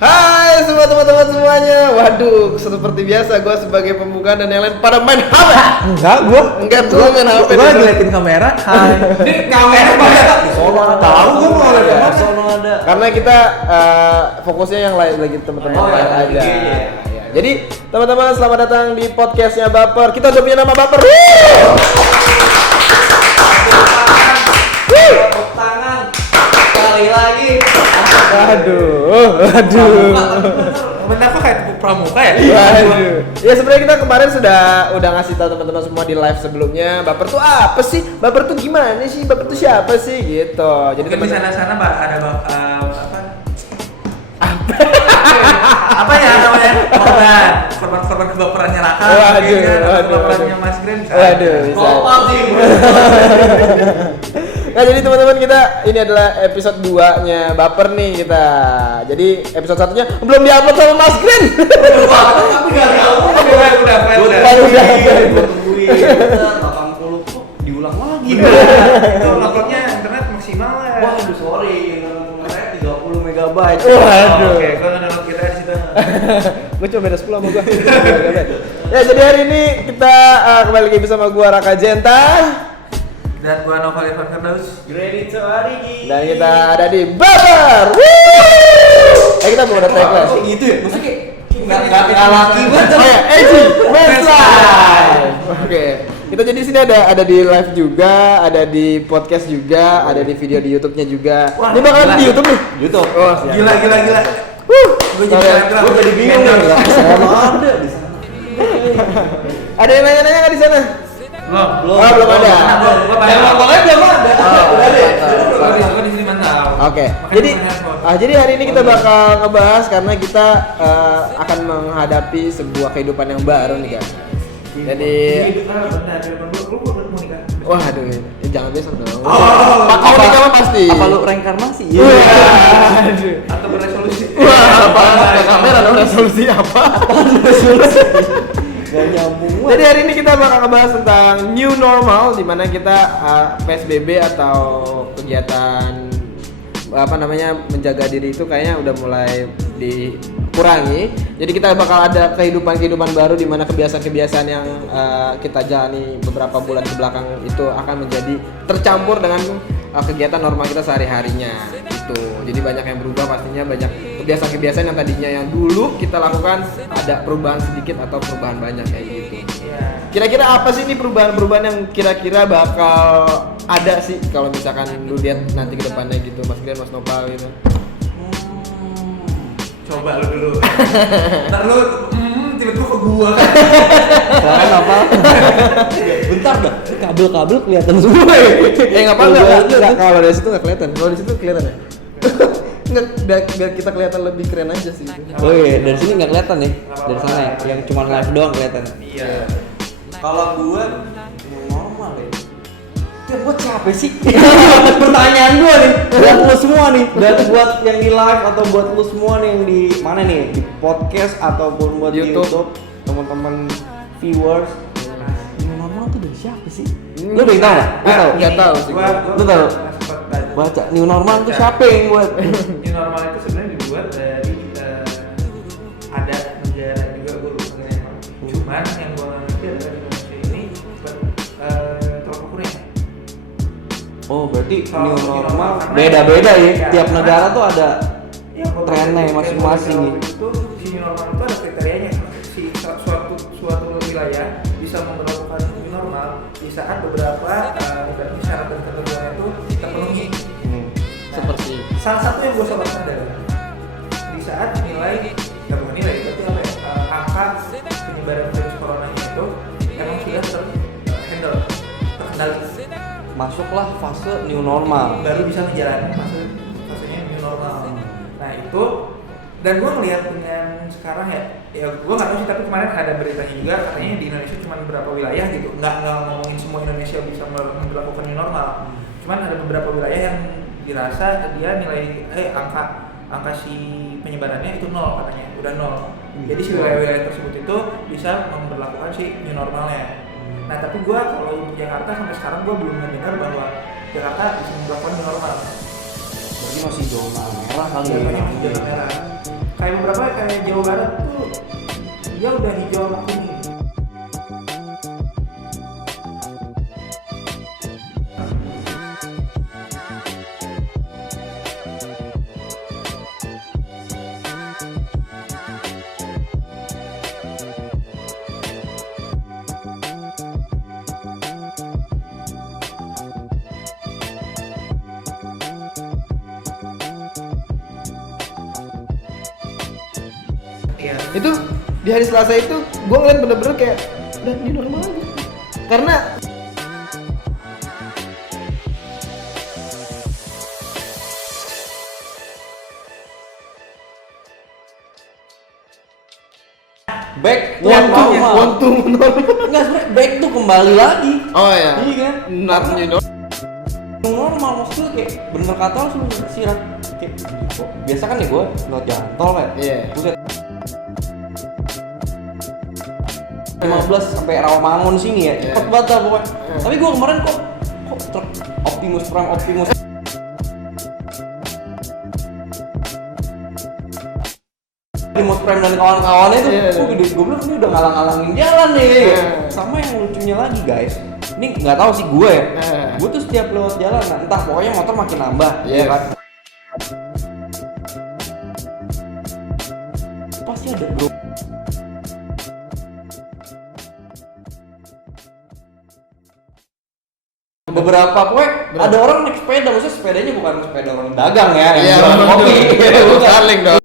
Hai semua teman-teman semuanya. Waduh, seperti biasa gue sebagai pembuka dan yang lain pada main HP. Enggak, gue main HP. Gue ngeliatin kamera. Hai. Ini kamera pada Solo tahu gue mau ngeliat kamera. Solo ada. Karena kita fokusnya yang lain lagi teman-teman lain aja. Ya. Jadi teman-teman selamat datang di podcastnya Baper. Kita udah punya nama Baper. Tepuk tangan sekali lagi. Aduh. Bentar kok kayak tepuk pramuka ya? Waduh. Ya sebenarnya kita kemarin udah ngasih tahu teman-teman semua di live sebelumnya. Baper tuh apa sih? Baper tuh gimana sih? Baper tuh siapa sih? Gitu. Jadi Mungkin di sana-sana ada apa ya namanya? Korban kebaperannya Raka. Waduh. Kebaperannya Mas Gren. Waduh, bisa. Nah jadi teman-teman kita ini adalah episode 2-nya Baper nih kita. Jadi episode 1-nya belum diupload sama Mas Gren. Tapi gak tahu. Udah. Tungguin. 80 kok diulang lagi. Itu uploadnya internet maksimal ya. Waduh, sorry. Internet 30 megabyte. Waduh. Oke, gua nge-download kita di situ. Gue coba beda 10 sama gue. Ya jadi hari ini kita kembali lagi bersama gua Raka Jenta. Dan gua Novel Irfan Firdaus. Granito Arigi. Dan kita ada di Baper. Kita mau ada tagline. Kok gitu ya? Maksudnya kayak Nggak laki banget. Oh ya, Eji, Men's Live. Oke. Kita jadi sini ada di live juga, ada di podcast juga, ada di video di YouTube-nya juga. Wah, Ini bakalan gila. di YouTube nih. YouTube. Oh, siap. Gila. Gue Gue jadi bingung nih. Sama ada di sana. Ada yang nanya-nanya nggak di sana? Belum Oh, belum ada. Gua Yang ngomongnya belum ada. Udah ada. Gua di sini mantap. Oke. Makanya Jadi gua handphone. jadi hari ini kita bakal ngebahas karena kita akan menghadapi sebuah kehidupan yang baru nih, guys. Jadi bentar, lu mau nikah? wah aduh, jangan besok dong. Oh, Mau nikah mah pasti. Apa lu reinkarnasi? Aduh. Atau beresolusi? Wah, apa kamera dong resolusi apa? Gak nyambung. Jadi hari ini kita bakal ngebahas tentang new normal, di mana kita PSBB atau kegiatan menjaga diri itu kayaknya udah mulai dikurangi. Jadi kita bakal ada kehidupan baru di mana kebiasaan-kebiasaan yang kita jalani beberapa bulan ke belakang itu akan menjadi tercampur dengan kegiatan normal kita sehari-harinya. Jadi banyak yang berubah pastinya, banyak kebiasaan-kebiasaan yang tadinya yang dulu kita lakukan ada perubahan sedikit atau perubahan banyak kayak gitu. Iya. Kira-kira apa sih ini perubahan-perubahan yang kira-kira bakal ada sih kalau misalkan lu lihat nanti ke depannya gitu, Mas Glen, Mas Nopal gitu. Coba lu dulu. Ntar lu tiba-tiba ke gua kan. Sekarang apa? Bentar dah. Kabel-kabel kelihatan semua ya. Enggak apa-apa, kalau dari situ enggak kelihatan. Kalau di situ kelihatan ya? Enggak, biar kita kelihatan lebih keren aja sih. Oh iya, dari sini nggak kelihatan nih. Dari sana ya, yang cuma live doang kelihatan. Iya. Kalau gue normal ya. Ya buat siapa sih? Pertanyaan gue nih. Buat lu semua nih. Dan buat yang di live atau buat lu semua nih yang di mana nih? Di podcast ataupun buat di YouTube. YouTube, teman-teman viewers. Yang normal tuh dari siapa sih? Hmm. Lu udah tahu nggak? Lu tahu? Nggak tahu sih. Lu tahu? Baca new normal tuh siapa yang buat? New normal itu sebenarnya dibuat dari ada negara juga gue lupa emang. Cuman yang gue ngerti adalah Indonesia ini kelompok Korea. Oh berarti Kalau new new normal normal, karena beda-beda ya. ya, Tiap karena- negara tuh ada Yang gua trennya baca- masing-masing yang nih. gua baca itu si new normal itu ada kriterianya. Si suatu wilayah bisa memperlakukan new normal di saat beberapa syarat dan ketentuan itu terpenuhi. Seperti Salah satu yang gue sorotkan adalah di saat nilai, ya bukan nilai, tapi apa ya, angka penyebaran virus corona itu emang sudah terhandle, terkendali, masuklah fase new normal. baru bisa menjalani fasenya new normal. Nah itu, dan gue ngelihat dengan sekarang ya gue nggak tahu sih, tapi kemarin ada beritanya juga katanya di Indonesia cuma beberapa wilayah gitu, nggak ngomongin semua Indonesia bisa memperlakukan new normal, cuman ada beberapa wilayah yang dirasa dia nilai angka si penyebarannya itu 0 katanya, udah 0. Jadi si wilayah-wilayah tersebut itu bisa memperlakukan si new normalnya. Nah tapi gue kalau untuk Jakarta sampai sekarang gue belum mendengar bahwa Jakarta bisa memperlakukan new normal. Berarti masih zona merah kali Iya, ya. zona merah. Kayak beberapa kayak Jawa Barat tuh dia udah hijau sama kuning. Iya. Itu di hari Selasa itu gue ngeliat bener-bener kayak udah ini normal aja. Karena Back to one normal. to normal. Enggak, sebenarnya back to kembali lagi. Oh ya. Iya kan? Not new normal. Normal maksudnya kayak bener kata lo sih Rat. Kayak kok biasa kan ya gue lewat jalan tol kan. Iya. Buset. 15 sampai Rawamangun sini ya, cepet banget lah pokoknya. Tapi gue kemarin kok truk Optimus Prime Optimus Prime dan kawan-kawannya itu, gue bilang ini udah ngalang-ngalangin jalan nih. Sama yang lucunya lagi guys, ini nggak tahu sih gue ya, gue tuh setiap lewat jalan, nah, entah pokoknya motor makin nambah, ya kan. Pasti ada bro. Beberapa pokoknya ada orang naik sepeda, maksudnya sepedanya bukan sepeda orang dagang ya, yang jualan kopi. Starling dong.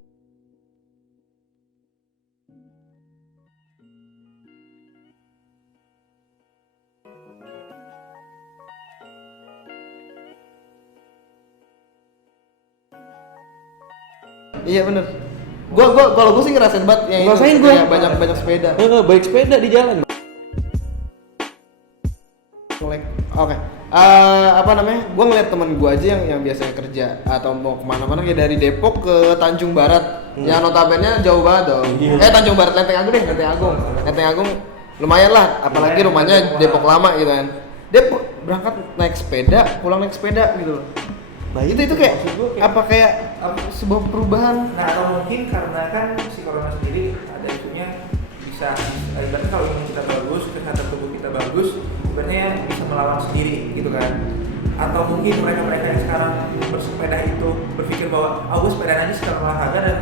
Iya bener. Kalau gue sih ngerasain banget yang Ngerasain itu, gua. kayak banyak sepeda. Baik sepeda di jalan. Oke. Apa namanya? Gue ngeliat temen gue aja yang biasanya kerja atau mau kemana-mana kayak dari Depok ke Tanjung Barat, yang notabene jauh banget dong. Tanjung Barat, Lenteng Agung deh, Lenteng Agung lumayan lah, apalagi rumahnya Depok lama gitu kan. Dia berangkat naik sepeda, pulang naik sepeda gitu loh. Nah itu kayak apa kayak sebuah perubahan. Nah, atau mungkin karena kan si corona sendiri ada isunya bisa ibaratnya kalau imun kita bagus, kesehatan tubuh kita bagus, sebenarnya bisa melawan sendiri gitu kan. Atau mungkin mereka-mereka yang sekarang bersepeda itu berpikir bahwa gue sepedaan aja sekarang olahraga dan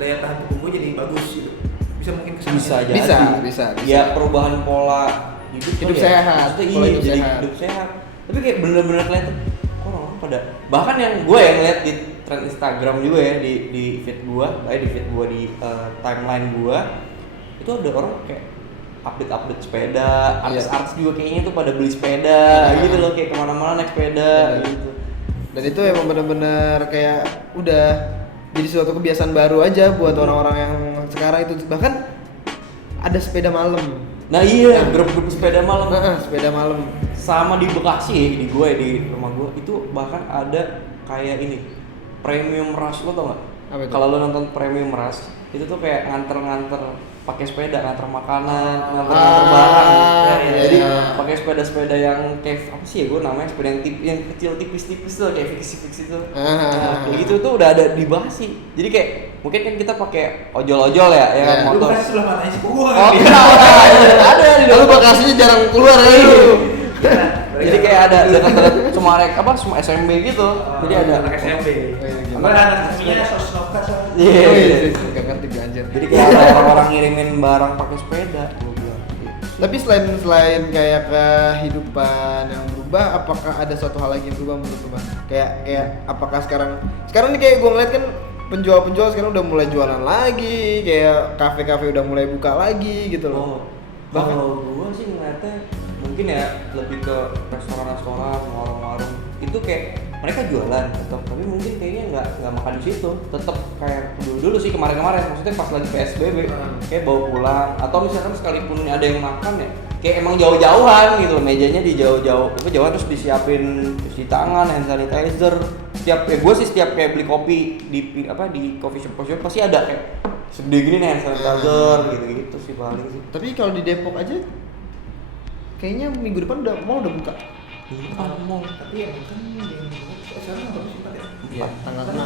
daya tahan tubuh gue jadi bagus gitu. Bisa mungkin kesana. Bisa jadi. Bisa. Ya perubahan pola hidup sehat. Maksudnya Pola iya, hidup jadi sehat. hidup sehat. Tapi kayak bener-bener kelihatan kok orang pada, bahkan yang gue yang lihat di trend Instagram juga ya, di feed gue, di timeline gue, itu ada orang kayak update sepeda, artis juga kayaknya tuh pada beli sepeda gitu loh, kayak kemana-mana naik sepeda gitu. Dan itu emang bener-bener kayak udah jadi suatu kebiasaan baru aja buat orang-orang yang sekarang itu. Bahkan ada sepeda malam. Nah iya, grup-grup sepeda malam. Sepeda malam. Sama di Bekasi ya, di rumah gue itu bahkan ada kayak ini premium rush, lo tau nggak? Kalau lo nonton premium rush itu tuh kayak nganter pakai sepeda, nganter makanan, nganter barang. Jadi pakai sepeda yang kayak apa sih ya gue namanya, sepeda yang kecil tipis-tipis tuh kayak fiksi-fiksi tuh. Kayak gitu tuh udah ada di Bekasi. Jadi kayak mungkin kan kita pakai ojol-ojol ya kan motor. Lu kan sebelah mana sih gua? Oh, ada di Lalu Bekasinya jarang keluar ya. Jadi kayak ada dekat-dekat Sumarek semua SMB gitu. Jadi ada anak SMB. Apa anak aslinya Sosnoka soalnya. Iya. Gak ngerti gue anjir. Jadi kayak ada orang-orang ngirimin barang pakai sepeda. Gua bilang. Tapi selain kayak kehidupan yang berubah, apakah ada suatu hal lagi yang berubah menurut lu, Bang? Kayak apakah sekarang nih kayak gue ngeliat kan penjual sekarang udah mulai jualan lagi, kayak kafe-kafe udah mulai buka lagi gitu loh. Bahkan kalau gua sih ngeliatnya mungkin ya lebih ke restoran-restoran, warung-warung itu kayak mereka jualan tetap, tapi mungkin kayaknya nggak makan di situ, tetap kayak dulu sih kemarin maksudnya pas lagi PSBB kayak bawa pulang, atau misalkan sekalipun ada yang makan ya kayak emang jauh-jauhan gitu loh, mejanya di jauh-jauh terus disiapin cuci tangan, hand sanitizer. Setiap kayak beli kopi di coffee shop pasti ada kayak segede gini nih hand sanitizer gitu sih paling sih. Tapi kalau di Depok aja kayaknya minggu depan udah buka. Mau. Tapi ya kan sekarang baru sempat ya. Iya, tanggal 6.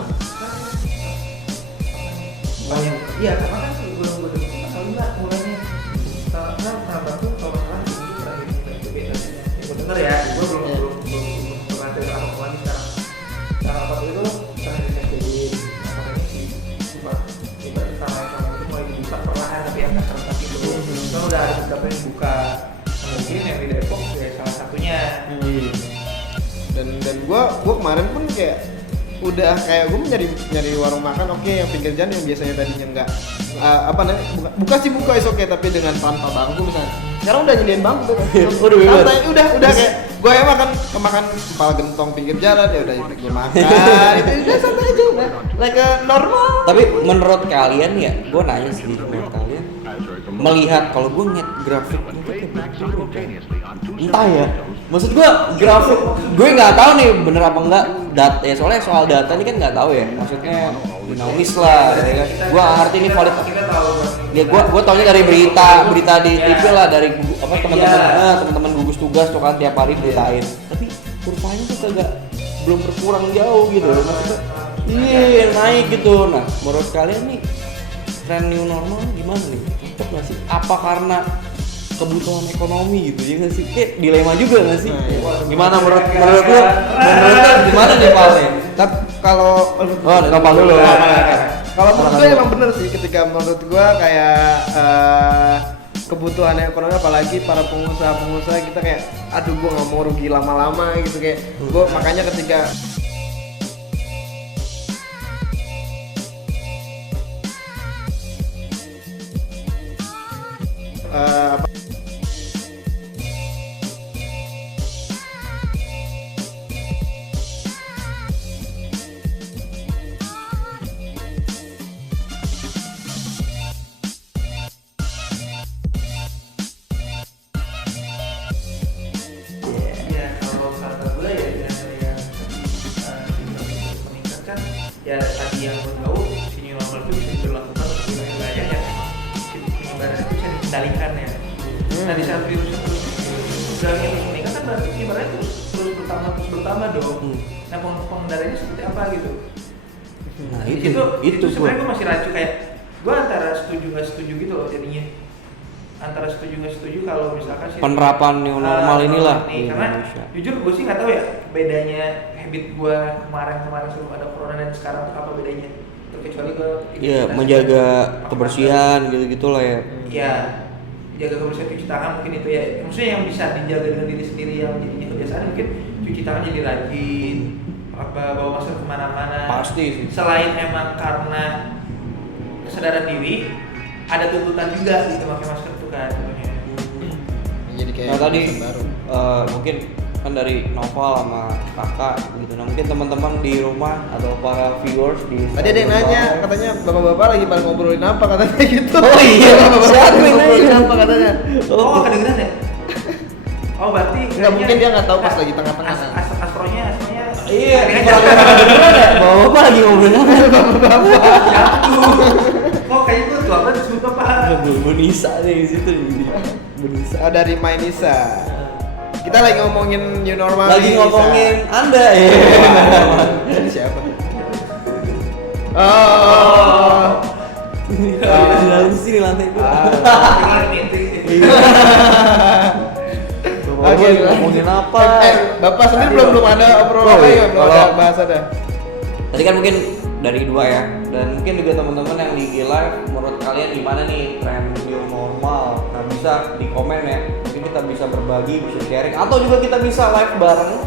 banyak. Iya, karena kan belum tanggal 5 mulainya. Tanggal berapa tuh kalau salah itu terakhir PSBB kan. Yang gue denger ya, gue belum pernah dengar apa lagi sekarang. Tanggal 4 itu terakhir PSBB. Makanya sih buat sama itu mulai dibuka perlahan tapi yang serentak itu. Kan udah ada beberapa yang buka. Mungkin yang di Depok ya salah satunya. Dan gua kemarin pun kayak udah kayak gue nyari warung makan yang pinggir jalan yang biasanya tadinya enggak buka is oke tapi dengan tanpa bangku misalnya sekarang udah nyediain bangku tuh santai udah kayak gue ya makan kepala gentong pinggir jalan ya udah gue makan itu udah santai aja udah like normal. Tapi menurut kalian ya, gue nanya sih menurut kalian melihat kalau gue ngeliat grafiknya tuh kayak entah ya, maksud gue grafik gue nggak tahu nih bener apa enggak ya soalnya soal data ini kan nggak tahu ya, maksudnya dinamis lah ya kan. Gue ngerti ini valid ya, gue taunya dari berita di TV lah, dari apa teman-teman gugus tugas tuh kan tiap hari beritain, tapi kurvanya tuh kagak belum berkurang jauh gitu maksudnya. Iya naik gitu. Nah menurut kalian nih tren new normal gimana nih? Cocok nggak sih? Apa karena kebutuhan ekonomi gitu ya nggak sih? Kayak dilema juga nggak sih? Gimana menurut lu gimana nih Pak? Tapi kalau apa dulu? Kalau menurut gue emang bener sih, ketika menurut gue kayak kebutuhan ekonomi apalagi para pengusaha kita kayak aduh gue nggak mau rugi lama-lama gitu kayak gue makanya ketika ya tadi yang gue tahu si new normal itu bisa diberlakukan untuk wilayah-wilayah yang penyebaran itu bisa dikendalikan ya. Nah di saat virus itu udah meningkat kan berarti penyebarannya terus bertambah dong. Nah pengendaliannya seperti apa gitu? Nah itu sebenarnya gue masih rancu kayak gue antara setuju nggak setuju gitu loh jadinya. Antara setuju nggak setuju kalau misalkan sih penerapan new normal inilah nih, karena jujur gue sih nggak tahu ya bedanya habit gue kemarin sebelum ada corona dan sekarang apa bedanya, terkecuali gue menjaga kebersihan gitu lah ya. Iya, jaga kebersihan, cuci tangan mungkin itu ya, maksudnya yang bisa dijaga dengan diri sendiri yang jadinya kebiasaan mungkin cuci tangan jadi rajin, bawa masker kemana-mana. Pasti sih. Selain emang karena kesadaran diri, ada tuntutan juga gitu pakai masker tuh kan. Jadi kayak nah tadi baru. Mungkin kan dari Noval sama kakak gitu. Nah mungkin teman-teman di rumah atau para viewers di tadi ada yang nanya katanya bapak-bapak lagi pada ngobrolin apa katanya gitu. Oh iya, siapa yang ngobrolin nanya? apa katanya? Oh kedengeran ya? Oh berarti nggak mungkin dia nggak tahu pas lagi tengah-tengah. Astronya iya, beneran ya? Bapak lagi ngobrolin apa? Oh kayaknya tuh tua banget disebut bapak. Bu Nisa nih di situ nih. Bu Nisa. Oh dari Mainisa. Kita lagi ngomongin new normal. Lagi ngomongin Anda ya. Ini siapa? Oh. Di dalam sini lantai dua. Oke, ngomongin apa? Bapak sendiri belum ada obrolan lagi, belum ada bahasa dah. Tadi kan mungkin dari dua ya, dan mungkin juga teman-teman yang di live, menurut kalian gimana nih tren new normal? Nah bisa di komen ya, mungkin kita bisa berbagi, bisa sharing, atau juga kita bisa live bareng,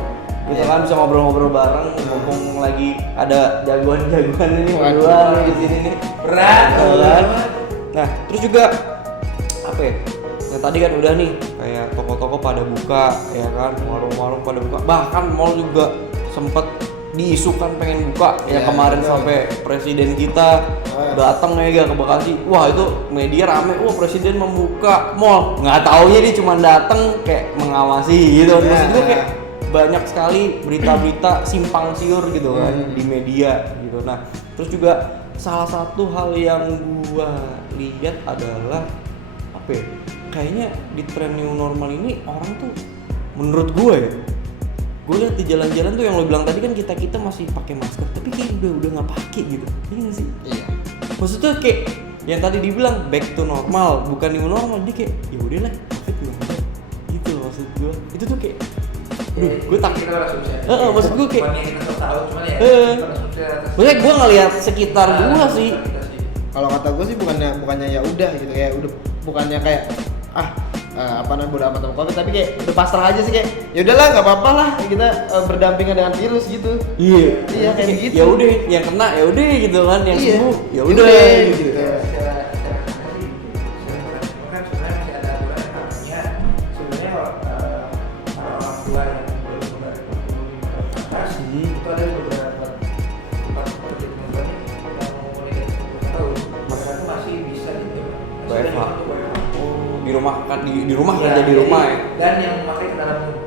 gitu kan, bisa ngobrol-ngobrol bareng, mumpung lagi ada jagoan-jagoan ini berdua di sini nih, berat kan? Nah terus juga apa ya? Nah tadi kan udah nih, kayak toko-toko pada buka, ya kan, warung-warung pada buka, bahkan mall juga sempet diisukan pengen buka ya kemarin betul. Sampai presiden kita datang ya ke Bekasi, wah itu media rame, wah presiden membuka mall, nggak taunya dia cuma datang kayak mengawasi gitu, maksudnya kayak banyak sekali berita-berita simpang siur gitu kan di media gitu. Nah terus juga salah satu hal yang gua lihat adalah apa ya? Kayaknya di tren new normal ini orang tuh menurut gue ya, gue lihat di jalan-jalan tuh yang lo bilang tadi kan kita masih pakai masker, tapi kayak udah nggak pakai gitu, iya nggak sih? Iya. Maksudnya kayak yang tadi dibilang back to normal, bukan new normal. Dia kayak ya udahlah, covid nggak ada. Gitu loh maksud gue. Itu tuh kayak gue tak. Kita berasumsi. Maksud gue kayak. Bukannya kita tahu, cuman ya. Maksudnya gue ngeliat sekitar gue sih. Kalau kata gue sih bukannya ya udah gitu, kayak udah bukannya kayak apa namanya bodo amat sama covid, tapi kayak udah pasrah aja sih, kayak ya udahlah nggak apa-apa lah kita berdampingan dengan virus gitu. Iya kayak gitu. Ya udah, yang kena ya udah gitu kan, yang Iya. sembuh ya udah gitu. Di rumah kerja di rumah ya. Dan yang memakai kendaraan umum.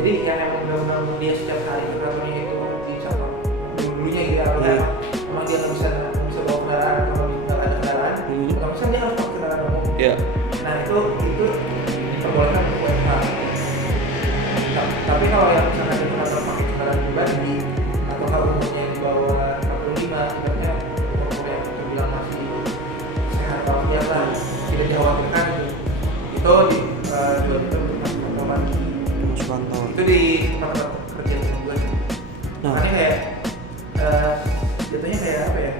Jadi yang benar-benar dia setiap hari kendaraannya itu di sama dulunya gitu ya, kalau memang dia nggak bisa bawa kendaraan, kalau nggak ada kendaraan, otomatis dia harus pakai kendaraan umum. Iya. Nah itu diperbolehkan untuk WFH. Tapi kalau yang misalnya dia nggak pakai kendaraan pribadi atau kalau umurnya di bawah 45, sebenarnya umur yang terbilang masih sehat walafiat lah, tidak dikhawatirkan itu di jual itu Masuk kantor. itu di tempat kerja gue. Makanya kayak jatuhnya kayak apa ya,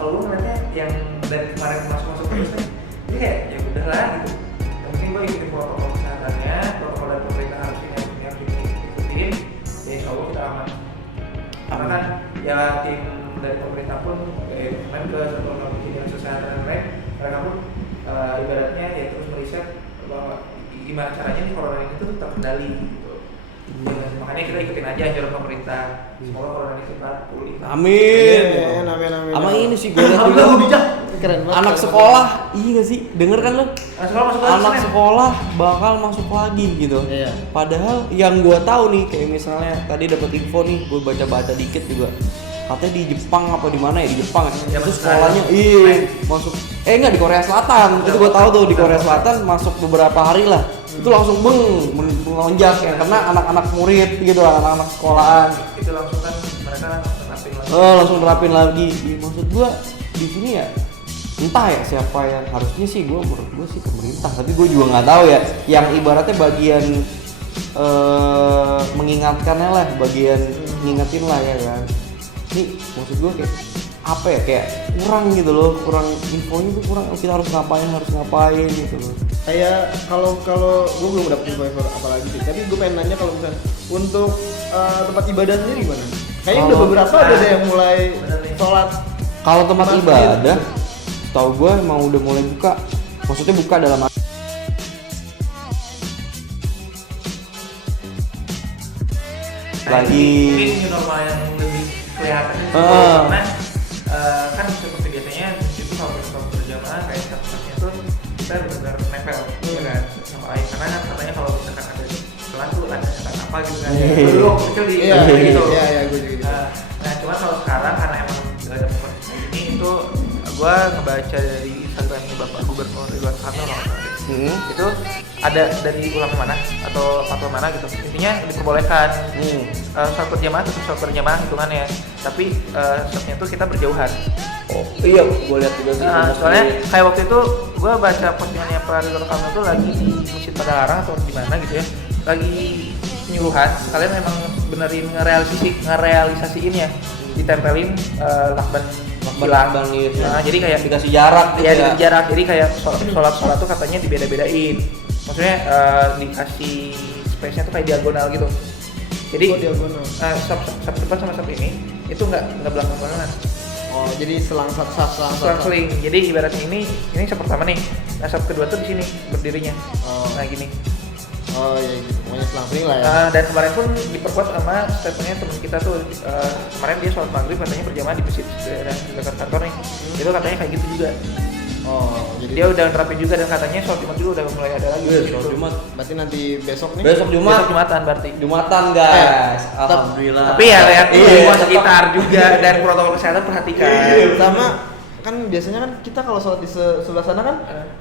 kalau gue ngeliatnya yang dari kemarin masuk terus nih, ini kayak ya udahlah gitu, yang penting gue ikutin protokol kesehatannya, protokol dari pemerintah harus diikutin, ya insya Allah kita aman. Karena kan ya tim dari pemerintah pun kemarin ke Satuan Dinas Kesehatan dan lain, mereka pun ibaratnya ya terus meriset bahwa gimana caranya nih corona ini tuh terkendali gitu. Makanya kita ikutin aja anjuran pemerintah. Semoga corona ini cepat pulih. Amin. Amin. Sama ini sih gue lihat juga Keren banget. anak sekolah, iya gak sih? Denger kan lu? Anak sekolah masuk lagi. Anak sekolah bakal masuk lagi gitu. Iya. Padahal yang gue tahu nih, kayak misalnya tadi dapat info nih, gue baca-baca dikit juga. Katanya di Jepang apa di mana ya, di Jepang ya. Ya, Itu masuk sekolahnya masuk enggak di Korea Selatan. Itu gue tahu tuh di Korea Selatan masuk beberapa hari lah. Itu langsung melonjak yang kena anak-anak murid gitu, anak-anak sekolahan. Itu langsung kan mereka nerapin lagi. Langsung nerapin lagi. Maksud gue di sini ya entah ya siapa yang harusnya sih, gue menurut gue sih pemerintah, tapi gue juga nggak tahu ya yang ibaratnya bagian mengingatkannya lah, bagian ngingetin lah ya kan. Ini maksud gue kayak apa ya, kayak kurang gitu loh, kurang infonya tuh kurang, kita harus ngapain gitu loh. Kayak kalau gue belum dapet info apa lagi sih, tapi gue pengen nanya kalau misalnya untuk tempat ibadah sendiri gimana? Kayaknya udah beberapa ada yang mulai sholat. Kalau tempat masjid. ibadah, tahu gue emang udah mulai buka, maksudnya buka dalam lagi. Mungkin new normal yang lebih kelihatan karena kan seperti biasanya itu kalau kita berjamaah kayak satu-satunya tuh kita benar-benar nempel ya kan sama air, karena katanya kalau misalkan ada kelas tuh ada setan apa gitu kan. Dulu waktu kecil di gitu. Iya, gue juga. Nah cuma kalau sekarang karena emang nggak ada seperti ini, itu gue ngebaca dari Instagramnya Bapak Gubernur Ridwan Kamil itu ada dari ulama mana atau fatwa mana gitu, intinya diperbolehkan sholat berjamaah tetap sholat berjamaah hitungannya, tapi sholatnya itu kita berjauhan. Oh iya, gue lihat juga sih. Soalnya kayak waktu itu gue baca postingannya Pak Ridwan Kamil tuh lagi di Masjid Padalarang atau di mana gitu ya, lagi penyuluhan kalian memang benerin ngerealisasiin ya, ditempelin lakban hilang. Nah, jadi kayak dikasih jarak gitu ya, dikasih jarak. Jadi kayak sholat tuh katanya dibeda-bedain. Maksudnya dikasih space-nya tuh kayak diagonal gitu. Jadi diagonal. Sub depan sama sub ini itu nggak belakang-belakangan. Oh, jadi selang seling. Jadi ibaratnya ini sub pertama nih. Nah, sub kedua tuh di sini berdirinya. Nah, gini. Oh iya, gitu. Pokoknya selang-seling lah ya. Dan kemarin pun diperkuat sama statementnya teman kita tuh. Kemarin dia sholat maghrib katanya berjamaah di masjid dekat kantor nih. Itu katanya kayak gitu juga. Oh, jadi dia udah nerapin juga, dan katanya sholat Jumat juga udah mulai ada lagi. Sholat Jumat. Berarti nanti besok nih. Besok Jumat. Besok Jumatan berarti. Jumatan guys. Alhamdulillah. Tapi ya lihat semua sekitar juga dan protokol kesehatan perhatikan. Sama kan biasanya kan kita kalau sholat di sebelah sana kan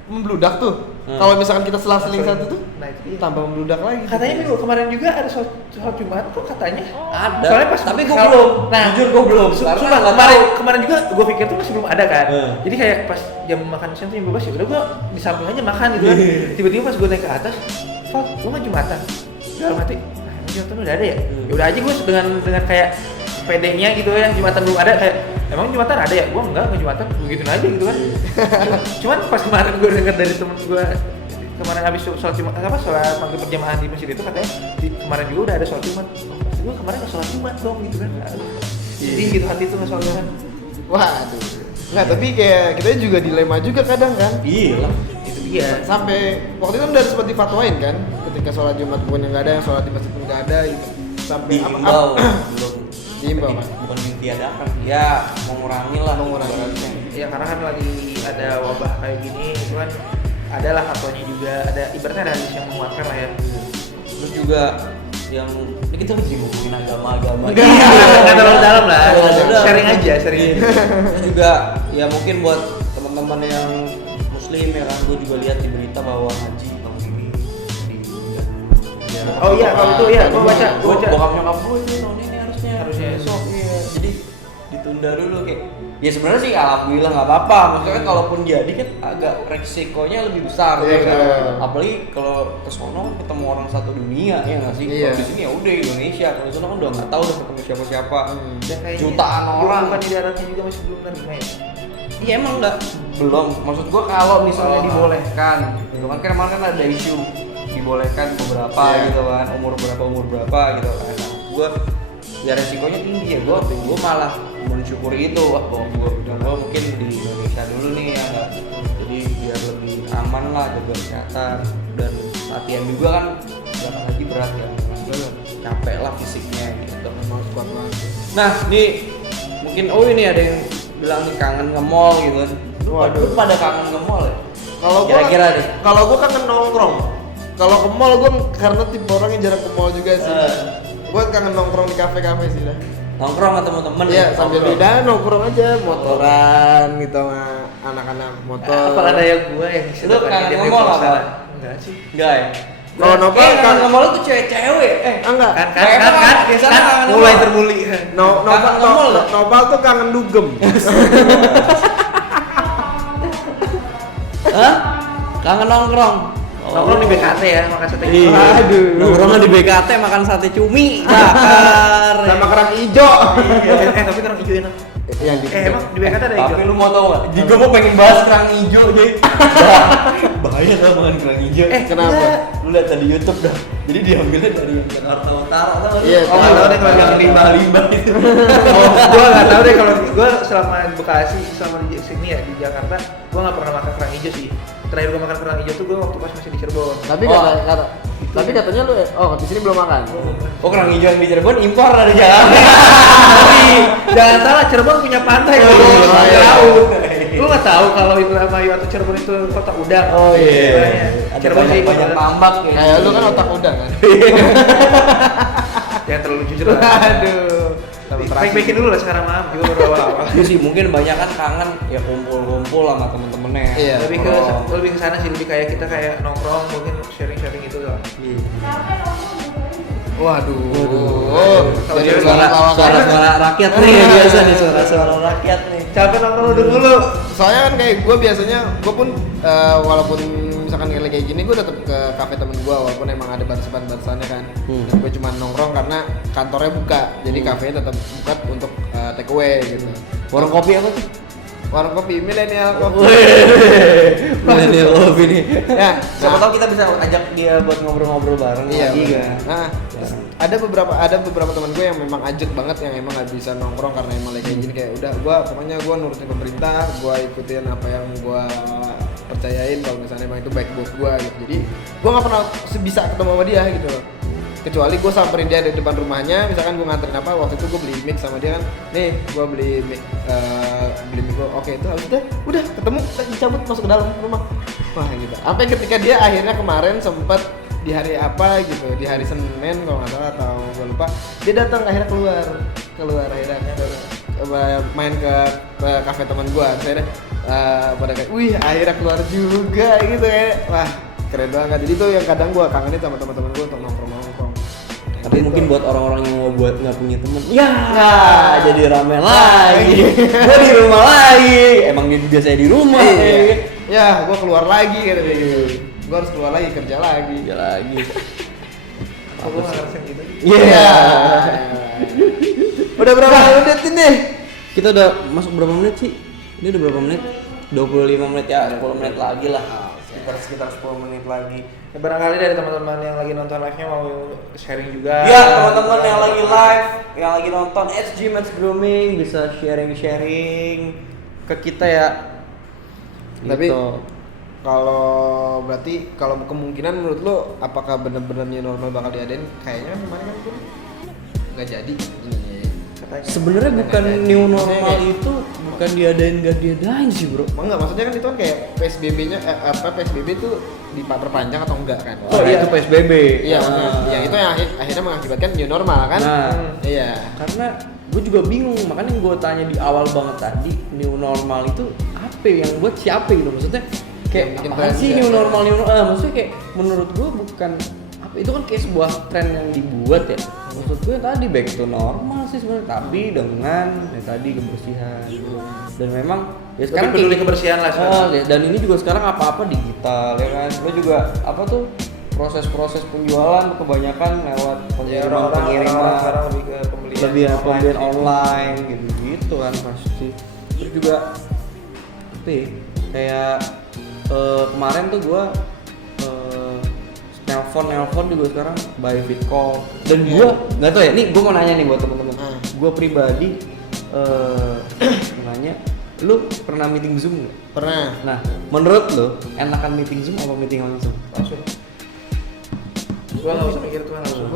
membludak tuh. Kalau misalkan kita selang-seling satu tuh Nah itu dia. tambah membludak lagi. Katanya minggu kemarin juga ada sholat Jumat kok katanya. Ada. Soalnya pas Tapi gue belum. Nah, Jujur gue belum. Karena sumpah nggak kemarin juga gue pikir tuh masih belum ada kan. Jadi kayak pas jam makan siang tuh jam 12 ya udah gue di samping aja makan gitu kan. Tiba-tiba pas gue naik ke atas, Val, lu nggak Jumatan? Dalam hati, emang Jumatan udah ada ya? Ya udah aja gue dengan kayak PD-nya gitu ya, Jumatan belum ada kayak emang Jumatan ada ya? Gue enggak Jumatan, begitu aja gitu kan. Cuman pas kemarin gue denger dari temen gue kemarin habis sholat Jumat sholat maghrib berjamaah di masjid itu katanya kemarin juga udah ada sholat Jumat. Maksud gue kemarin nggak sholat Jumat dong gitu kan. Jadi gitu hati tuh nggak sholat Jumat. Waduh. Nggak, tapi kayak kita juga dilema juga kadang kan. Iya lah. Itu dia. Sampai waktu itu kan udah sempat difatwain kan, ketika sholat Jumat pun yang nggak ada, yang sholat di masjid pun nggak ada gitu. Sampai Diimbau. Belum. Diimbau kan? Bukan ditiadakan. Ya mengurangi lah. Mengurangi. Ya karena kan lagi ada wabah kayak gini, itu kan adalah fatwanya juga, ada ibaratnya ada hadis yang menguatkan lah ya. Terus juga yang kita lagi ngomongin agama-agama. Nggak terlalu dalam lah, Udah. sharing aja, sharing aja. Terus juga ya mungkin buat teman-teman yang muslim ya kan, gue juga lihat di berita bahwa haji tahun ini ditunda. Ya. Oh iya, kalau itu ya, gue baca. Bokap nyokap gue itu tahun ini harusnya. Harusnya. Besok iya. Jadi ditunda dulu kayak. Ya sebenarnya sih alhamdulillah nggak apa-apa. Maksudnya kan kalaupun jadi kan agak resikonya lebih besar Iya, ya kan. betul. Apalagi kalau ke sono ketemu orang satu dunia ya nggak sih. Iya. Kalau di sini ya udah Indonesia. Kalau di sono kan udah nggak tahu udah ketemu siapa-siapa. Dan kayaknya Jutaan orang. bukan di daratnya juga masih belum nerima ya. Iya emang enggak belum. Maksud gua kalau misalnya Oh. dibolehkan, gitu kan kemarin kan ada isu dibolehkan beberapa Iya. gitu kan, umur berapa gitu kan. Nah, gua ya resikonya tinggi ya. Gua malah mensyukuri itu bahwa gua mungkin di Indonesia dulu nih ya nggak. Jadi biar lebih aman lah, jaga kesehatan dan latihan juga kan berangkat haji berat ya. Capek lah fisiknya gitu. Memang kuat banget. Nah, nih mungkin ini ada yang bilang nih kangen nge-mall gitu kan. Waduh. Lu pada kangen nge-mall ya? Kalau gua Kira-kira deh. Kalau gua kangen nongkrong. Kalau ke mall gua karena tipe orang yang jarang ke mall juga sih. Gua kangen nongkrong di kafe-kafe sih dah. Nongkrong sama temen-temen Iya, ya? sambil Nongkrong. beda nongkrong aja, motoran gitu sama anak-anak motor. Apa ada yang gue yang Lu kangen nge-mall apa? Enggak sih. Enggak ya? Kalau nongkrong kangen kan- nge-mall itu cewek-cewek. Enggak. Biasanya kangen mulai nge-mall. terbuli. Nopal Kangen nge-mall nggak? Nopal tuh kangen dugem. Hah? Kangen nongkrong. Nongkrong di BKT ya, makan sate. Iya. Aduh. Nongkrongnya di BKT makan sate cumi bakar. Sama kerang hijau. Tapi kerang hijau enak. Yang di Emang di BKT ada hijau? Tapi lu mau tau gak? Jika mau pengen bahas kerang hijau deh. Bahaya tau makan kerang hijau. Kenapa? gila. Lu lihat tadi YouTube dah. Jadi diambilnya dari yang Jakarta Utara tau gak? Iya, Oh, nggak tahu deh kalau yang yang limbah-limbah itu. Gue nggak tahu deh kalau gue selama di Bekasi, selama di sini ya di Jakarta, gue nggak pernah makan kerang hijau sih. Terakhir gue makan kerang hijau tuh gue waktu pas masih di Cirebon. Tapi Oh. tapi katanya lu di sini belum makan. Oh kerang hijau yang di Cirebon impor dari Jakarta. Jangan salah, Cirebon punya pantai kalau iya. pantai laut. Lu nggak tahu kalau Indramayu atau Cirebon itu kota udang. Oh, iya. Makanya, Ada Cirebon sih banyak kota- tambak ya. Kayak lu kan otak udang kan. Jangan terlalu jujur lah. Aduh. Baik-baikin dulu lah sekarang maaf, juga baru awal-awal. Iya sih mungkin banyak kan kangen ya kumpul-kumpul sama temen-temennya. Iya. Lebih ke sana sih, lebih kayak kita kayak nongkrong, mungkin sharing-sharing gitu lah. Waduh. Kalau Jadi dia Suara rakyat nih biasa nih suara rakyat nih. Capek nongkrong dulu. Soalnya kan kayak gue biasanya, gue pun walaupun misalkan kayak gini, gue tetap ke kafe temen gue walaupun emang ada batasan-batasannya kan. Dan gue cuma nongkrong karena kantornya buka, jadi kafenya tetap buka untuk take away gitu. Warung kopi apa tuh? Warung kopi milenial kopi. Milenial kopi nih. Ya, Siapa tahu kita bisa ajak dia buat ngobrol-ngobrol bareng Iya, lagi bener. kan. Nah, terus ada beberapa teman gue yang memang ajak banget, yang emang nggak bisa nongkrong karena emang lagi kayak gini, kayak udah pokoknya gue nurutin pemerintah, gue ikutin apa yang gue percayain kalau misalnya emang itu baik buat gue gitu. Jadi gue nggak pernah bisa ketemu sama dia gitu loh. Kecuali gue samperin dia di depan rumahnya, misalkan gue nganterin apa, waktu itu gue beli mix sama dia kan, nih gue beli mix gue, oke itu habis itu udah ketemu, dicabut masuk ke dalam rumah, wah gitu. Sampai ketika dia akhirnya kemarin sempet di hari apa gitu, di hari Senin kalau nggak salah atau gue lupa, dia datang akhirnya keluar akhirnya main ke kafe teman gue, saya pada kayak, wih akhirnya keluar juga gitu kayak, wah keren banget. Jadi tuh yang kadang gue kangenin sama teman-teman gue untuk nongkrong. Tapi Gitu. mungkin buat orang-orang yang mau buat nggak punya temen, ya jadi rame lagi. Gue di rumah lagi, emang dia biasanya di rumah. Iya. Ya, gue keluar lagi kata dia gitu. Gue harus keluar lagi, kerja lagi. Ya lagi. Kok gue nggak ngerasain gitu? Iya. Udah berapa menit ini? Kita udah masuk berapa menit sih? Ini udah berapa menit? 25 menit ya, 10 menit lagi lah. Sekitar 10 menit lagi. Ya, barangkali dari teman-teman yang lagi nonton live-nya mau sharing juga. Ya teman-teman yang lagi live, yang lagi nonton SG Match Grooming bisa sharing-sharing ke kita ya. Tapi Gitu. kalau kemungkinan menurut lo apakah benar-benar new normal bakal diadain? Kayaknya kemarin kan pun nggak jadi. Katanya. Sebenarnya bukan new normal itu bukan nggak diadain sih bro. Enggak, maksudnya kan itu kan kayak PSBB-nya PSBB itu diperpanjang atau enggak kan? Oh iya itu PSBB. Iya, maksudnya yang itu yang akhirnya mengakibatkan new normal kan? Nah, Iya. karena gue juga bingung, makanya gue tanya di awal banget tadi new normal itu apa yang buat siapa gitu, maksudnya Yang kayak bikin apaan tren sih juga. new normal maksudnya kayak menurut gue bukan apa itu kan kayak sebuah tren yang dibuat ya, maksud gue tadi back to normal sih sebenarnya, tapi dengan ya tadi kebersihan gitu. Dan memang ya sekarang peduli kayak- kebersihan lah sekarang. dan ini juga sekarang apa-apa digital ya kan, lo juga apa tuh proses penjualan kebanyakan lewat Ya, orang sekarang lebih ke pembelian online gitu kan pasti. Terus juga apa ya, kayak kemarin tuh gua nelpon juga sekarang by vid call, dan gua nggak tahu ya, nih gua mau nanya nih buat temen-temen. Gua pribadi nanya, lu pernah meeting Zoom nggak? Pernah. Nah, menurut lu enakan meeting Zoom apa meeting langsung? Langsung. Gua nggak usah mikir tuh langsung.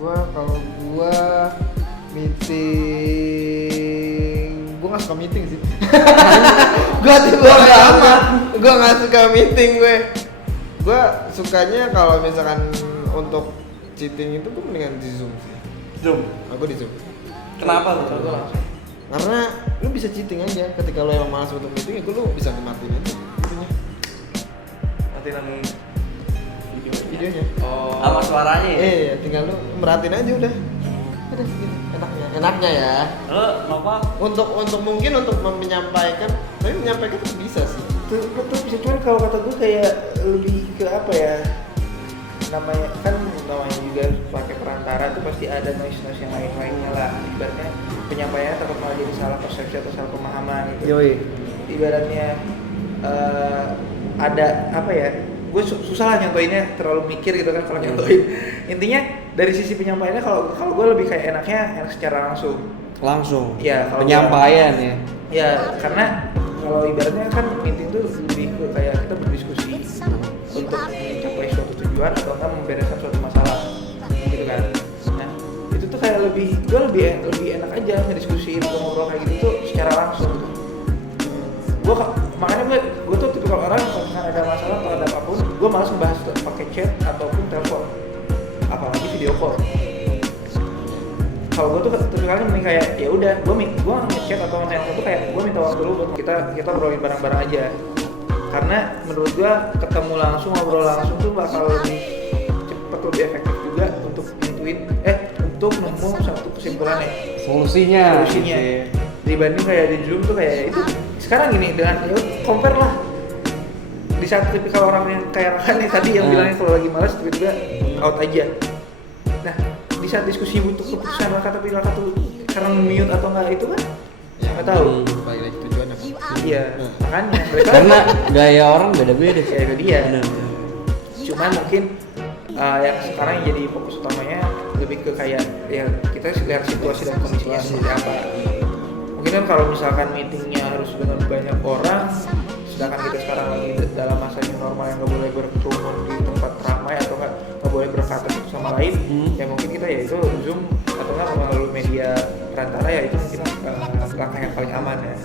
Kalau gua meeting, gua nggak suka meeting sih. Gua nggak suka meeting gue. Gua sukanya kalau misalkan untuk cheating itu gua mendingan di Zoom sih. Zoom. Aku di Zoom. Kenapa Kalau tuh? gua langsung. Karena lu bisa cheating aja ketika lu emang malas untuk meeting, ya lu bisa dimatiin aja itunya, Nanti lagi videonya. Oh. Sama suaranya ya? Iya, tinggal lu merhatiin aja udah. Udah gitu. Enaknya ya. Lo kenapa? Untuk Mungkin untuk menyampaikan, tapi menyampaikan itu bisa sih. betul bisa, cuman kalau kata gue kayak lebih ke apa ya, namanya juga pakai perantara tuh pasti ada noise yang lainnya lah, ibaratnya penyampaiannya takut malah jadi salah persepsi atau salah pemahaman gitu. Yoi. Ibaratnya ada apa ya, gue susah lah nyontoinnya, terlalu mikir gitu kan kalau nyontoin. Intinya dari sisi penyampaiannya kalau gue lebih kayak enak secara langsung. Ya, kalau Penyampaian ya. Ya, karena kalau ibaratnya kan meeting tuh lebih ke kayak kita berdiskusi untuk mencapai suatu tujuan atau enggak membereskan suatu masalah, gitu kan. Nah, itu tuh kayak gue lebih enak aja ngediskusiin atau ngobrol kayak gitu tuh secara langsung. Makanya gue tuh tipikal orang kalau misalkan ada masalah atau ada apapun, gue malas ngebahas pakai chat ataupun telepon, apalagi video call. Kalau gue tuh tipikalnya mending kayak ya udah gue ngechat atau nge-telepon tuh kayak gue minta waktu dulu buat kita ngobrolin bareng-bareng aja, karena menurut gue ketemu langsung, ngobrol langsung tuh bakal lebih cepet, lebih efektif juga untuk untuk nemu satu kesimpulannya, Solusinya. dibanding kayak di Zoom tuh kayak itu. Sekarang gini, dengan ya compare lah, di saat tipikal orang yang kayak Rakan nih tadi yang bilangnya kalau lagi malas tiba-tiba out aja. Nah, di saat diskusi butuh keputusan tapi Raka tuh karena mute atau enggak itu kan nggak tahu. Balik lagi tujuannya. Iya, makanya mereka Karena gaya orang beda-beda sih. ya itu dia. Benar. Cuman mungkin yang sekarang yang jadi fokus utamanya lebih ke kayak ya kita lihat situasi dan kondisinya seperti apa. Mungkin kan kalau misalkan meetingnya harus dengan banyak orang, sedangkan kita sekarang lagi dalam masa new normal yang nggak boleh berkerumun di tempat ramai atau nggak boleh berkata satu sama lain, ya mungkin kita ya itu Zoom atau nggak melalui media perantara, ya itu mungkin langkah yang paling aman ya.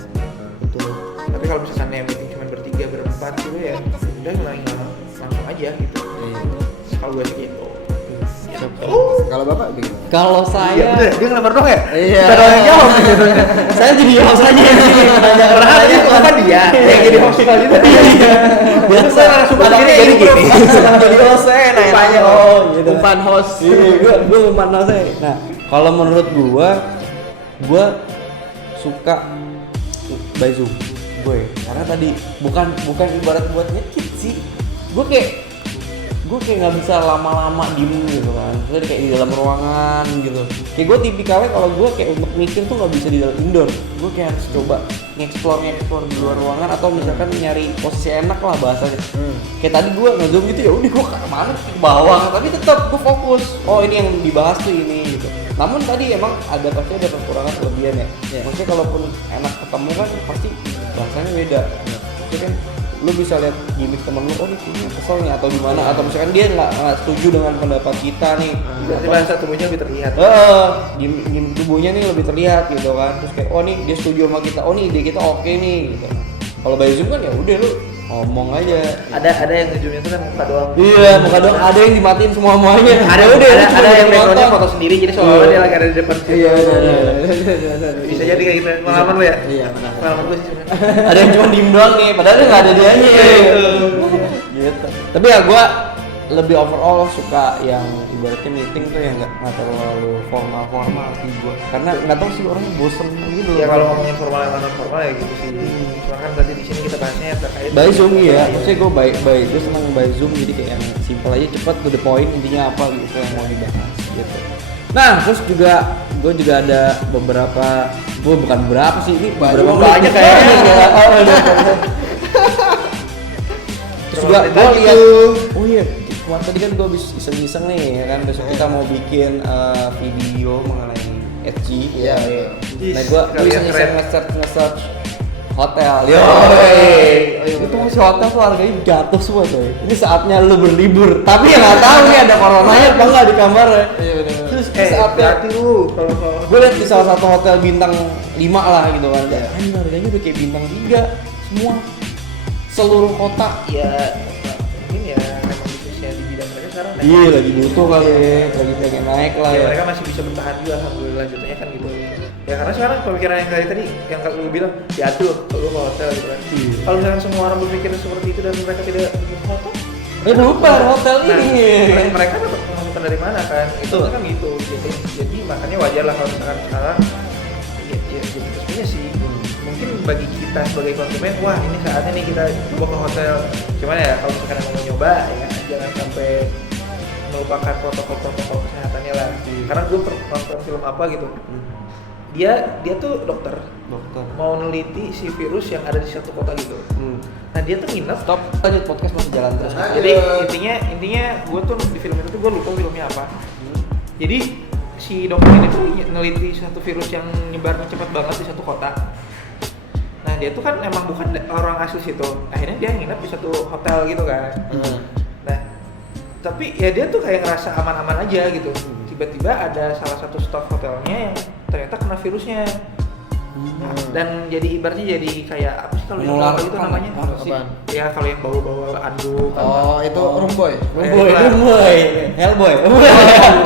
Betul. Tapi kalau misalkan ya meeting cuma bertiga berempat gitu ya udah langsung aja gitu. Kalau gue sih gitu. Kalau Bapak gimana? Kalau Iya, saya bener, dia ngelamar dong ya? Iya. Kita doang yang jawab gitu. saya jadi host aja di sini. Karena itu kan dia yang jadi host kali itu. Biasa langsung ada begini, jadi improve. gini. Jadi host saya Umpannya, oh gitu. umpan host. Iya, gue umpan host saya. Nah, kalau menurut gua suka by Zoom gue karena tadi bukan ibarat buat nyekit sih. Gue kayak nggak bisa lama-lama diem gitu kan, terus kayak di dalam ruangan gitu. Kayak gue tipikalnya kalau gue kayak untuk mikir tuh nggak bisa di dalam indoor. Gue kayak harus coba nge-explore di luar ruangan atau misalkan nyari posisi enak lah bahasanya. Kayak tadi gue nge-zoom gitu ya udah gue ke mana ke bawah, tapi tetap gue fokus. Oh ini yang dibahas tuh ini gitu. Namun tadi emang pasti ada kekurangan kelebihan ya. Maksudnya kalaupun enak ketemu kan pasti bahasanya beda. Maksudnya kan lu bisa lihat gimmick temen lu, oh ini kayaknya kesel nih atau gimana, atau misalkan dia nggak setuju dengan pendapat kita nih. Berarti bahasa tubuhnya lebih terlihat. Gimmick tubuhnya nih lebih terlihat gitu kan. Terus kayak oh nih dia setuju sama kita, oh nih ide kita oke nih gitu. Kalau by Zoom kan ya udah lu ngomong aja. Ada yang ngezoomnya itu kan muka doang. Iya, muka doang. Ada yang dimatiin semuanya. Ada yang backgroundnya foto sendiri, jadi seolah-olah dia lagi ada di depan situ. Iya. Bisa jadi kayak gitu. Pengalaman lu ya? Iya, benar. Pengalaman gue sih sebenarnya. Ada yang cuma diem doang nih, padahal dia nggak ada dianya. Gitu. Tapi ya gue lebih overall suka yang ibaratnya meeting tuh yang nggak terlalu formal sih gue. Karena nggak tahu sih orang bosen gitu. Ya kalau ngomongin formal dan non formal ya gitu sih. Soalnya kan tadi di sini kita bahasnya terkait By Zoom ya, maksudnya gue senang by Zoom, jadi kayak yang simple aja, cepet to the point, intinya apa gitu yang mau dibahas gitu. Nah terus juga gue juga ada bukan beberapa sih, ini beberapa banyak kayaknya. Terus juga gue lihat, oh iya kemarin tadi kan gue iseng-iseng nih ya kan, besok kita mau bikin video mengenai SG ya. Nah gue iseng-iseng nge-search hotel. Itu masih hotel tuh harganya jatuh semua coy. Ini saatnya lu berlibur. Tapi ya nggak tahu nih ada coronanya apa nggak di kamar ya. Iya benar. Terus saatnya hati lu kalau gue lihat di salah satu hotel bintang 5 lah gitu kan. Anjir harganya udah kayak bintang 3 semua. Seluruh kota. ya mungkin ya memang bisnisnya di bidang mereka sekarang naik. Iya lagi butuh kali ya, lagi pengen naik lah Ya, ya. mereka masih bisa bertahan juga alhamdulillah jatuhnya kan gitu. Ya karena sekarang pemikiran yang tadi yang lu bilang diatur kalau ke hotel gitu kan. Kalau misalkan semua orang berpikir seperti itu dan mereka tidak bikin hotel, Bubar hotel ini. mereka dapat pemasukan dari mana kan? Itu kan gitu. Jadi makanya wajar lah kalau misalkan sekarang ya sebenarnya sih mungkin bagi kita sebagai konsumen, wah ini saatnya nih kita coba ke hotel. Cuman ya kalau misalkan emang mau nyoba ya jangan sampai melupakan protokol kesehatannya lah. Karena gue nonton film apa gitu, dia tuh dokter mau neliti si virus yang ada di satu kota gitu. Nah dia tuh nginep. Stop, lanjut podcast masih jalan terus. Jadi intinya gue tuh di film itu tuh gue lupa filmnya apa. Jadi si dokter ini tuh neliti satu virus yang nyebarnya cepat banget di satu kota. Nah dia tuh kan emang bukan orang asli situ. Akhirnya dia nginep di satu hotel gitu kan. Nah tapi ya dia tuh kayak ngerasa aman-aman aja gitu. Tiba-tiba ada salah satu staf hotelnya yang ternyata kena virusnya. Dan jadi ibaratnya jadi kayak apa sih kalau yang Menular itu namanya? apa sih? Ya kalau yang bawa-bawa anduk. Oh, itu rumboy. Hellboy.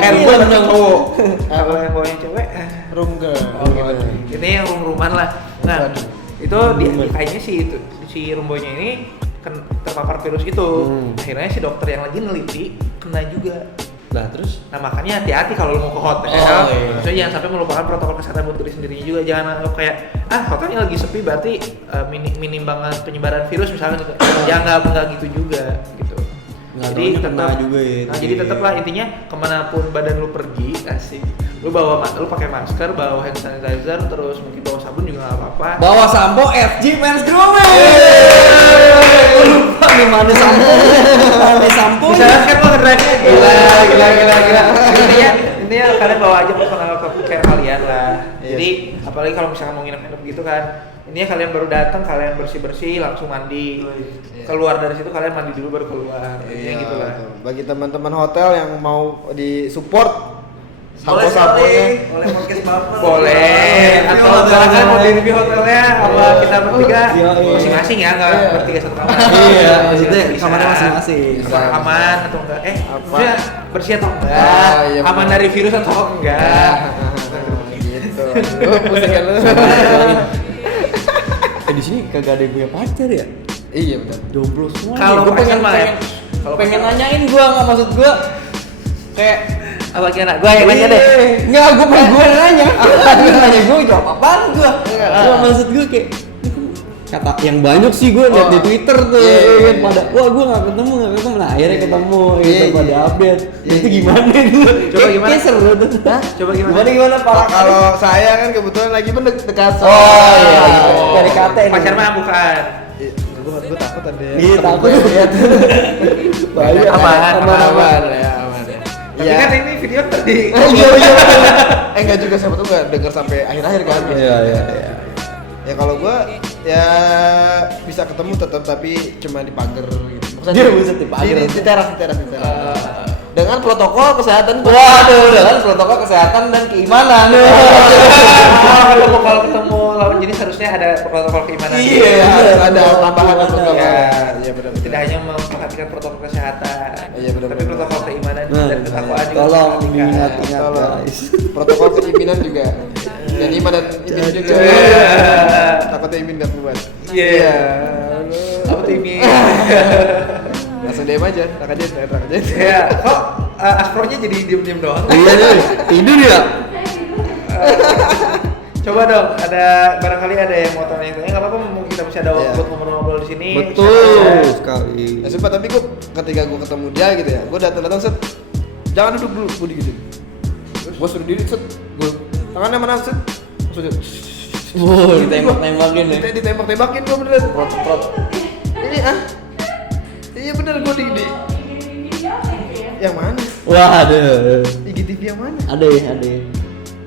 Hellboy yang cowok. Kalau yang bawa yang cewek, Room girl. oh gitu. Ini yang rum-ruman lah. Nah, itu dia kayaknya si rumboynya ini terpapar virus itu. Akhirnya si dokter yang lagi neliti kena juga. Lah terus? Nah makanya hati-hati kalau lo mau ke hotel. Maksudnya jangan sampai melupakan protokol kesehatan buat diri sendirinya juga. Jangan kayak hotelnya lagi sepi berarti minim banget penyebaran virus misalnya gitu. Ya nggak gitu juga gitu. Jadi tetap juga ya. Nah, jadi tetaplah intinya kemanapun badan lu pergi, asik. Lu pakai masker, bawa hand sanitizer, terus mungkin bawa sabun juga nggak apa-apa. Bawa sampo FG Men's Grooming. Lupa gimana sampo. Misalnya kan lo ngedrive-nya gila. Intinya kalian bawa aja personal care kalian lah. Jadi apalagi kalau misalkan mau nginep-nginep gitu kan, intinya kalian baru datang, kalian bersih-bersih, langsung mandi. Keluar dari situ kalian mandi dulu baru keluar. Intinya gitu lah. Bagi teman-teman hotel yang mau di support sampo-samponya. boleh podcast baper. Boleh. Atau Review silakan hotelnya. mau di review hotelnya apa kita bertiga Iya, iya. masing-masing ya, enggak Iya. bertiga satu kamar. Iya, maksudnya Bisa. kamarnya masing-masing. Bisa aman atau enggak? Apa? Maksudnya bersih atau enggak? Ah, iya, Aman benar. dari virus atau enggak? Gitu. Lu pusing kan lu. Di sini kagak ada yang punya pacar ya? Iya betul. Jomblo semua. Kalau Gua pacaran mah ya. kalau pengen nanyain gua nggak maksud gua kayak Apa kira? Gua yang nanya deh. Enggak, gua pengen gua yang nanya. Lu nanya gua jawab apaan gua? Enggak. Gua maksud gua kayak kata yang banyak sih gua lihat Oh. di Twitter tuh Iya, iya, iya. pada wah gua nggak ketemu nah akhirnya ketemu gitu Iya, pada iya. update Iya, itu iya. gimana tuh Coba gimana? Kayak seru tuh Coba gimana? gimana Pak Kalau saya kan kebetulan lagi mendekat sama. Oh, iya, gitu. PDKT nih. Pacar mah bukan. Gue takut ada. Iya, takut. lihat. Bahaya. Aman, aman ya, aman ya. Tapi kan ini video tadi. Iya. Enggak juga siapa tuh enggak denger sampai akhir-akhir kan. Iya. Ya kalau gua ya bisa ketemu tetap tapi cuma di pagar gitu. Dia buset di pagar. Di teras. Dengan protokol kesehatan. Waduh, dengan protokol kesehatan dan keimanan. Kalau ketemu lawan jenis harusnya ada protokol keimanan. Iya, harus ada tambahan Keimanan. protokol. Iya. Iya benar. Tidak hanya memperhatikan protokol kesehatan, Iya, benar, tapi benar. protokol keimanan Nah, dan ketakwaan juga. tolong harus diperhatikan. diingat-ingat Tolong. guys. Protokol keimanan juga. Dan iman dan imin juga. Iya. Takutnya imin enggak kuat. Iya. Apa tuh ini? Langsung DM aja, rak aja. Ya, kok Aspronya jadi diem-diem doang? Iya nih, tidur ya. Coba dong, ada barangkali ada yang mau tanya-tanya, nggak apa-apa, mungkin kita masih ada waktu Iya. buat ngobrol-ngobrol di sini. Betul sekali. Ya sumpah, tapi gua ketika gua ketemu dia gitu ya, gua datang set, jangan duduk dulu, gua digituin. Gua suruh diri set, gua tangannya mana set, maksudnya Wow, ditembak-tembakin nih. ditembak-tembakin gua beneran. Prot. Ini iya bener gua di yang mana? Waduh. IGTV yang mana? Ada ya.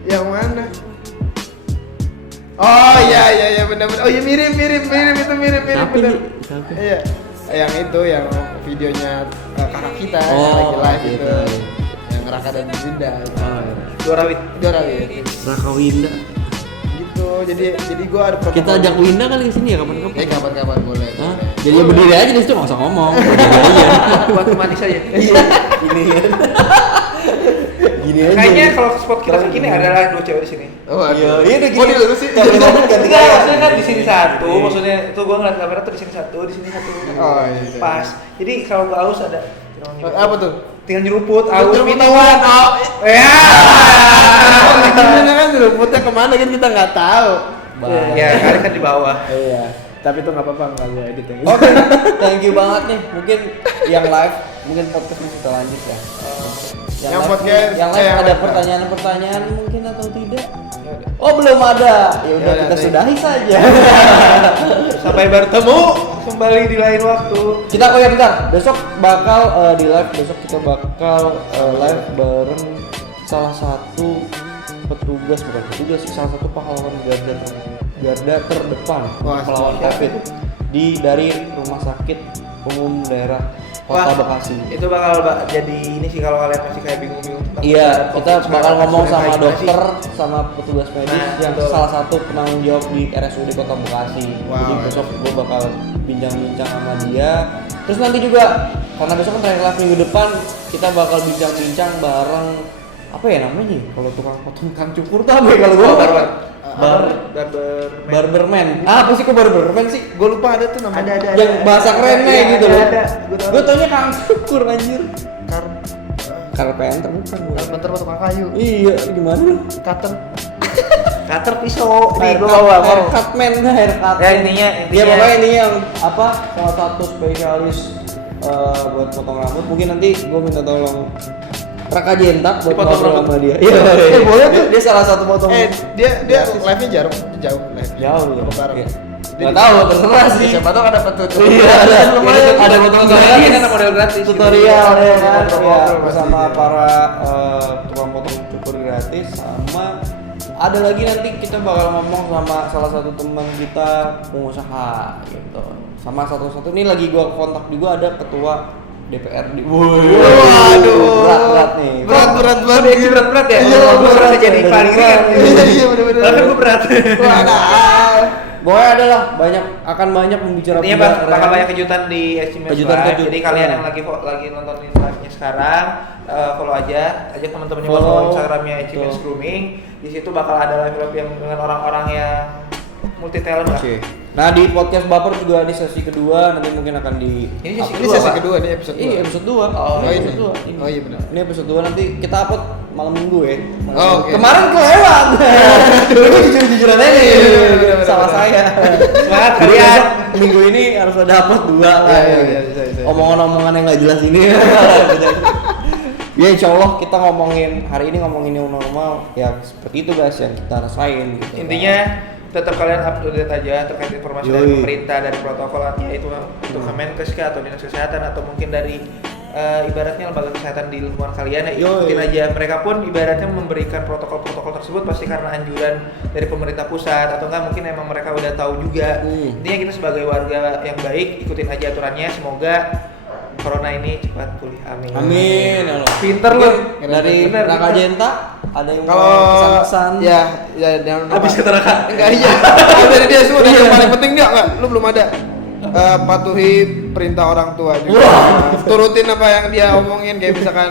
Yang mana? Oh iya benar. Oh iya mirip itu mirip Siapa bener. nih? Siapa? Iya. Yang itu yang videonya kakak kita Oh, yang lagi live gitu. itu. Yang Raka dan Dinda. Juara wit. Juara gitu. Raka Winda. Gitu. Jadi gua ada protokol. Kita ajak Winda kali ke sini ya kapan-kapan. kapan-kapan boleh. Hah? Jadi ya berdiri aja di situ nggak usah ngomong. Berdiri aja. Buat manis aja. Gini kan. Gini aja. Kayaknya kalau spot kita segini adalah 2 cewek di sini. Oh, Iya, iya udah gini. Oh, dilurusin. Enggak, maksudnya kan di sini satu, maksudnya itu gua ngeliat kamera tuh di sini satu. Oh, iya. Pas. Jadi kalau gua aus ada Apa tuh? tinggal nyeruput, aus Nyeruput minum. awan. Oh. Ya. Gimana kan rumputnya kemana kan kita nggak tahu. Ya, kali kan di bawah. Iya. Tapi itu nggak apa-apa nggak gua edit yang Oke, thank you banget nih. Mungkin yang live, mungkin podcast masih kita lanjut ya. Yang live podcast, nih, yang live yang ada live. pertanyaan-pertanyaan mungkin atau tidak? Oh belum ada. Ya udah Yaudah, kita thank- sudahi saja. Sampai bertemu kembali di lain waktu. Kita oh ya bentar. Besok bakal di live. Besok kita bakal live bareng salah satu petugas bukan petugas sih, salah satu pahlawan garda terdepan Wah, melawan siapa COVID dari rumah sakit umum daerah Kota Wah, Bekasi. Itu bakal jadi ini sih kalau kalian masih kayak bingung-bingung tentang Iya, penanganan kita COVID bakal sekarang, ngomong sudah sama kayak gimana dokter, sih? sama petugas medis Nah, yang betul. salah satu penanggung jawab di RSUD Kota Bekasi. Wow. Jadi besok gue bakal bincang-bincang sama dia. Terus nanti juga karena besok kan terakhir live minggu depan, kita bakal bincang-bincang bareng apa ya namanya? Kalau tukang cukur tuh apa ya kalau gue? Oh, barber. Barberman. Barberman. Apa sih kok barberman sih? Gua lupa ada tuh namanya. Ada. Yang bahasa kerennya Iya, gitu ada, loh. ada. Gue taunya kang cukur anjir. Kar Carpenter bukan gue. Bentar tukang kayu. Iya, gimana lu? Cutter. Cutter pisau. Nih, Haircut, gua bawa. haircut man, haircut. Ya, intinya. Ya pokoknya ini yang apa salah satu spesialis buat potong rambut. Mungkin nanti gue minta tolong Raka Jentak buat Dipotong ngobrol rambut. sama dia. Iya. boleh tuh. Dia salah satu potong. Dia live-nya jauh live. Jauh ya. Bareng. Iya. Nggak tahu, terserah sih. Siapa tahu kan dapat tuh. Iya, ada potong Ini kan ada model gratis. tutorial ya kan, Ngobrol-ngobrol ya, pasti, bersama ya. para tukang potong cukur gratis sama ada lagi nanti kita bakal ngomong sama salah satu teman kita pengusaha gitu. Sama satu-satu ini lagi gua kontak juga ada ketua DPRD. Waduh. Berat nih. Berat banget. Berat ya. Iya, Gue berat. merasa jadi paling ringan. Iya, bener-bener. Bahkan gue berat. Wah, nah. Pokoknya adalah akan banyak membicarakan. Intinya bakal banyak kejutan di Estimate Kejutan. Jadi kalian yang lagi nontonin live-nya sekarang, follow aja, ajak teman-temannya buat follow Instagramnya Estimate Grooming. Di situ bakal ada live-live yang dengan orang-orang yang multi talent lah. Oke. Nah di podcast Baper juga ini sesi kedua, nanti mungkin akan di Ini sesi Ini sesi kedua nih, episode 2. Iya episode 2. Oh, ini. episode 2. Oh, iya benar. Ini episode 2 nanti kita upload malam minggu ya. Oh, oke. Kemarin kelewat. Dulu jujur-jujuran aja nih bener, sama bener. saya. Semangat Jadi kalian. besok minggu ini harus ada upload 2 lah. Iya, bisa. Omongan-omongan yang nggak jelas ini. Ya insya Allah kita hari ini ngomongin new normal ya seperti itu guys yang kita rasain gitu. Intinya tetap kalian up to date aja terkait informasi dari Yoi. pemerintah, dari protokol yaitu untuk Kemenkes kah, atau dinas kesehatan, atau mungkin dari ibaratnya lembaga kesehatan di lingkungan kalian ya ikutin Yoi. aja. Mereka pun ibaratnya memberikan protokol-protokol tersebut pasti karena anjuran dari pemerintah pusat, atau enggak mungkin emang mereka udah tahu juga. Intinya kita sebagai warga yang baik ikutin aja aturannya, semoga corona ini cepat pulih. Amin. Amin ya Allah. Pinter lu. Dari Bener, Raka bener. Jenta ada yang mau Kalau pesan-pesan? ya jangan lupa. Habis kata Raka. Enggak iya. Dari dia semua dan yang paling penting enggak? Lu belum ada. Patuhi perintah orang tua juga. Turutin apa yang dia omongin kayak misalkan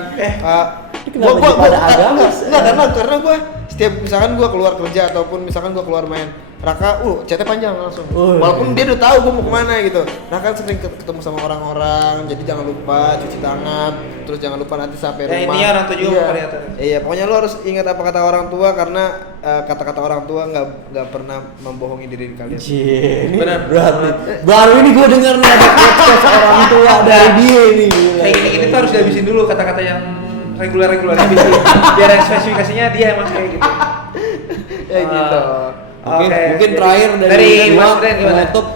Kenapa jadi pada agama? enggak karena gua setiap misalkan gua keluar kerja ataupun misalkan gua keluar main Raka, chatnya panjang langsung. Walaupun dia udah tahu gua mau kemana gitu. Raka sering ketemu sama orang-orang, jadi jangan lupa cuci tangan, terus jangan lupa nanti sampai Ya, rumah. intinya orang tua juga memperingati. Iya, pokoknya lo harus ingat apa kata orang tua karena kata-kata orang tua nggak pernah membohongi diri kalian. Ini Benar. berat nih. Baru ini gue denger nih ada podcast orang tua dari dia nih. Kayak gini tuh harus dihabisin dulu kata-kata yang reguler habisin. Biar yang spesifikasinya dia emang kayak gitu. Ya gitu. Mungkin terakhir dari Mas gua Ren gimana? menutup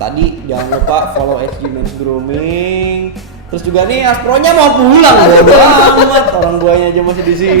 tadi jangan lupa follow SG Men's Grooming. Terus juga nih Aspronya mau pulang bodo amat, orang buahnya aja masih di sini.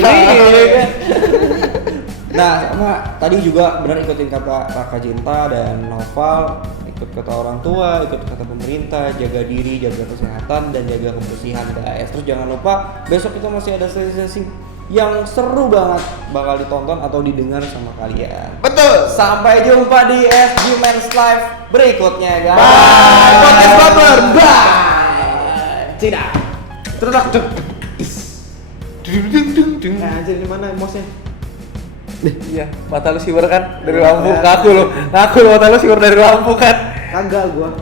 Nah, sama tadi juga benar ikutin kata Raka Jinta dan Noval, ikut kata orang tua, ikut kata pemerintah, jaga diri, jaga kesehatan dan jaga kebersihan guys. Terus jangan lupa besok itu masih ada sesi-sesi yang seru banget bakal ditonton atau didengar sama kalian. Betul. Sampai jumpa di SG Men's Live berikutnya guys. Bye. Podcast Baper. Bye. Tidak. Terus Nah, anjir di mana emosnya? Iya, mata lu siwer kan dari lampu. Ngaku lu mata lu siwer dari lampu kan. Kagak gua.